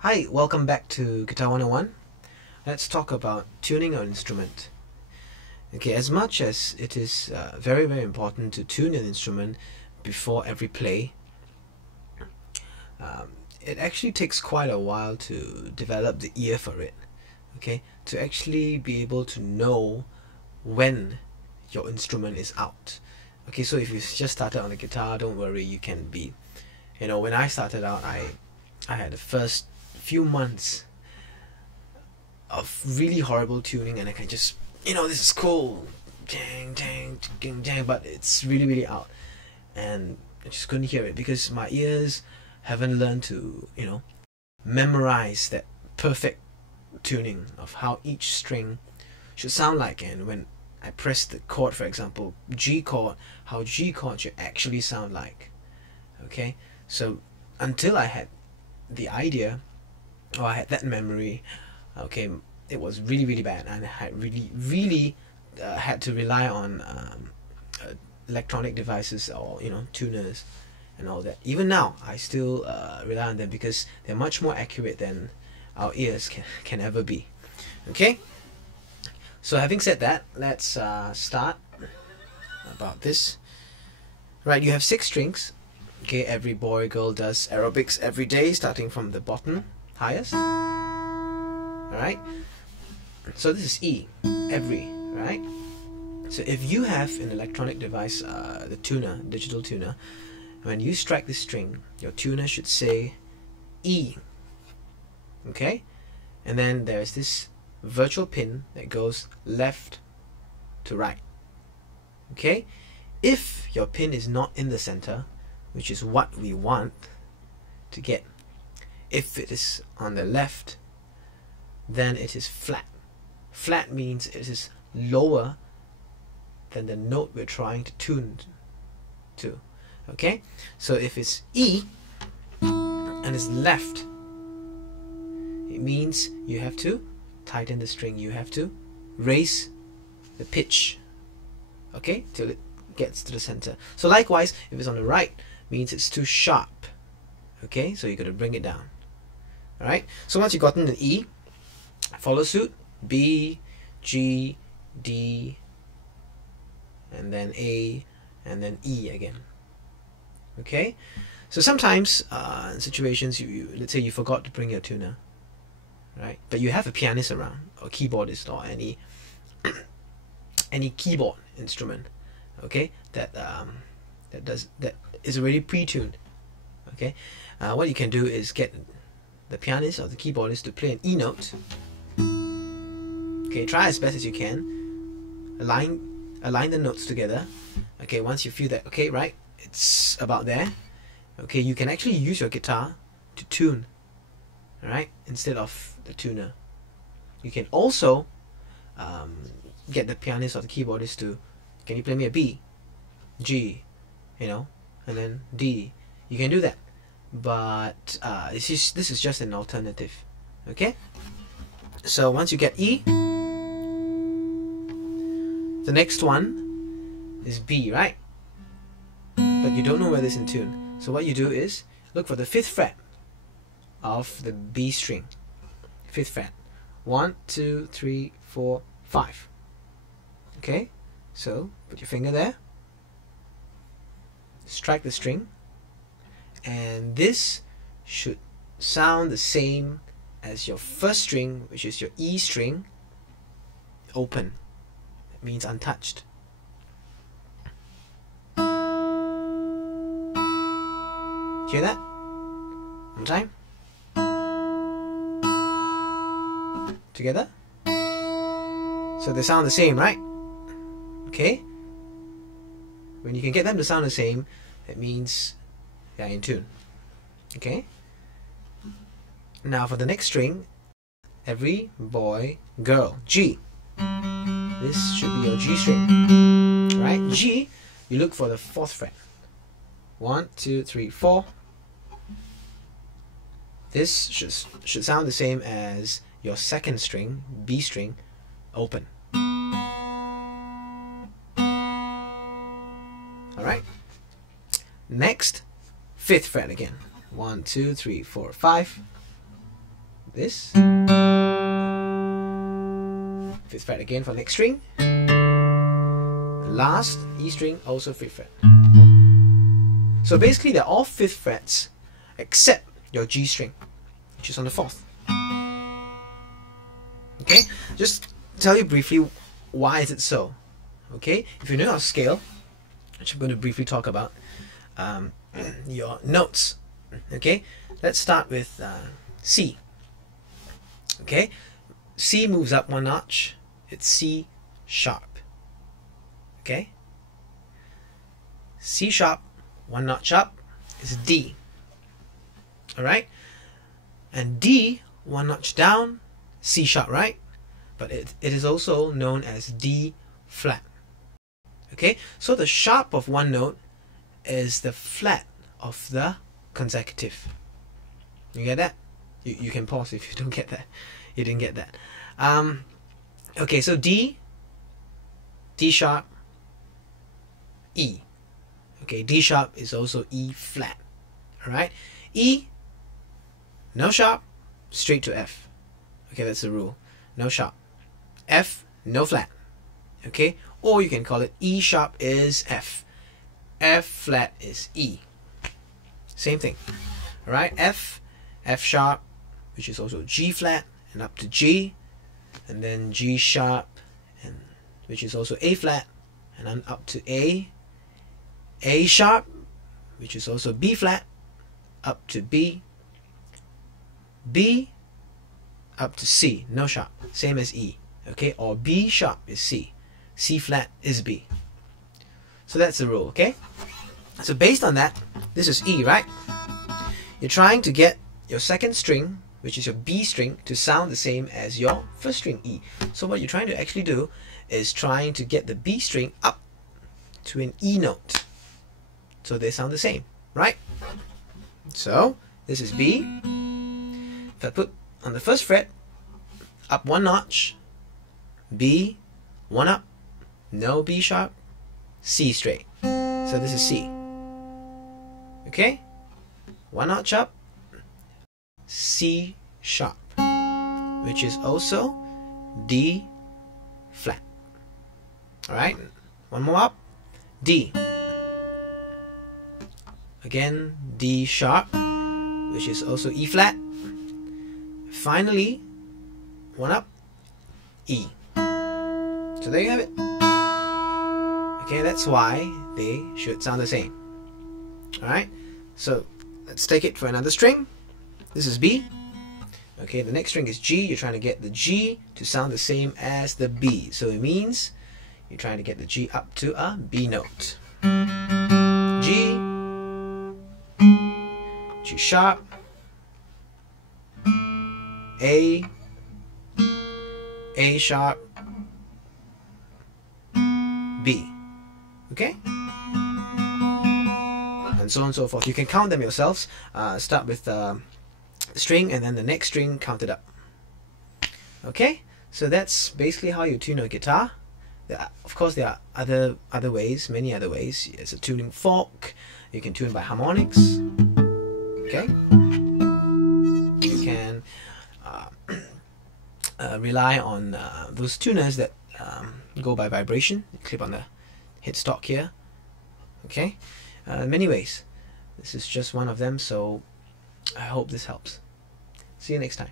Hi, welcome back to Guitar 101. Let's talk about tuning an instrument. Okay, as much as it is very important to tune an instrument before every play, it actually takes quite a while to develop the ear for it. Okay, to actually be able to know when your instrument is out. Okay, so if you just started on the guitar, don't worry, you can be, when I started out, I had the first few months of really horrible tuning, and I can just, this is cool, dang, dang, dang, dang, but it's really out, and I just couldn't hear it because my ears haven't learned to, memorize that perfect tuning of how each string should sound like, and when I press the chord, for example, G chord, how G chord should actually sound like. Okay, so until I had the idea, or I had that memory, okay, it was really bad, and I had really had to rely on electronic devices, or tuners and all that. Even now I still rely on them because they're much more accurate than our ears can ever be. Okay, so having said that, let's start about this. Right, you have 6 strings. Okay, every boy girl does aerobics every day, starting from the bottom highest. Alright, so this is E, every, right? So if you have an electronic device, the tuner, digital tuner, when you strike the string, your tuner should say E. Okay, and then there's this virtual pin that goes left to right. Okay, if your pin is not in the center, which is what we want to get, if it is on the left, then it is flat. Flat means it is lower than the note we're trying to tune to. Okay, so if it's E and it's left, it means you have to tighten the string, you have to raise the pitch, okay, till it gets to the center. So likewise, if it's on the right, means it's too sharp. Okay, so you got to bring it down. Alright, so once you've gotten the E, follow suit, B, G, D, and then A, and then E again. Okay, so sometimes in situations, let's say you forgot to bring your tuner, right? But you have a pianist around, or keyboardist, or any keyboard instrument, okay, that is already pre-tuned. Okay, what you can do is get the pianist or the keyboardist to play an E note. Okay, try as best as you can. Align the notes together. Okay, once you feel that, okay, right, it's about there. Okay, you can actually use your guitar to tune. Alright, instead of the tuner. You can also get the pianist or the keyboardist to, can you play me a B, G, and then D. You can do that, but this is just an alternative. Okay, so once you get E, the next one is B, right? But you don't know whether it's in tune. So what you do is look for the 5th fret of the B string. 5th fret. 1, 2, 3, 4, 5. Okay, so put your finger there, strike the string, and this should sound the same as your first string, which is your E string, open. It means untouched. Hear that? One time. Together. So they sound the same, right? Okay. When you can get them to sound the same, it means they're in tune. Okay. Now for the next string, every boy, girl, G. This should be your G string, right? G, you look for the 4th fret. 1, 2, 3, 4. This should sound the same as your 2nd string, B string, open. Alright. Next, 5th fret again. 1, 2, 3, 4, 5. this. 5th fret again for next string. The last E string also 5th fret. So basically they're all 5th frets except your G string, which is on the 4th. Okay, just tell you briefly why is it so. Okay, if you know our scale, which I'm going to briefly talk about, your notes. Okay, let's start with C. Okay, C moves up 1 notch. It's C sharp. Okay, C sharp 1 notch up is D. Alright, and D 1 notch down, C sharp, right? But it is also known as D flat. Okay, so the sharp of one note is the flat of the consecutive. You get that? You can pause if you don't get that. You didn't get that. Okay, so D, D sharp, E. Okay, D sharp is also E flat. Alright, E, no sharp, straight to F. Okay, that's the rule. No sharp. F, no flat. Okay, or you can call it E sharp is F. F flat is E. Same thing. Alright, F, F sharp, which is also G flat, and up to G, and then G sharp, and which is also A flat, and then up to A sharp, which is also B flat, up to B, B, up to C, no sharp, same as E. Okay, or B sharp is C, C flat is B. So that's the rule. Okay, so based on that, this is E, right? You're trying to get your second string, which is your B string, to sound the same as your first string E. So what you're trying to actually do is trying to get the B string up to an E note, so they sound the same, right? So this is B. If I put on the first fret, up 1 notch, B, 1 up, no B sharp, C straight. So this is C. Okay? 1 notch up, C sharp, which is also D flat. Alright? 1 more up, D. Again, D sharp, which is also E flat. Finally, 1 up, E. So there you have it. Okay, that's why they should sound the same. Alright, so let's take it for another string. This is B. Okay, the next string is G. You're trying to get the G to sound the same as the B. So it means you're trying to get the G up to a B note. G, G sharp, A sharp, B. Okay? And so on and so forth. You can count them yourselves. Start with the string and then the next string, count it up. Okay? So that's basically how you tune a guitar. Of course, there are other ways, many other ways. It's a tuning fork. You can tune by harmonics. Okay? You can rely on those tuners that go by vibration. You clip on the headstock here. Okay, many ways. This is just one of them, so I hope this helps. See you next time.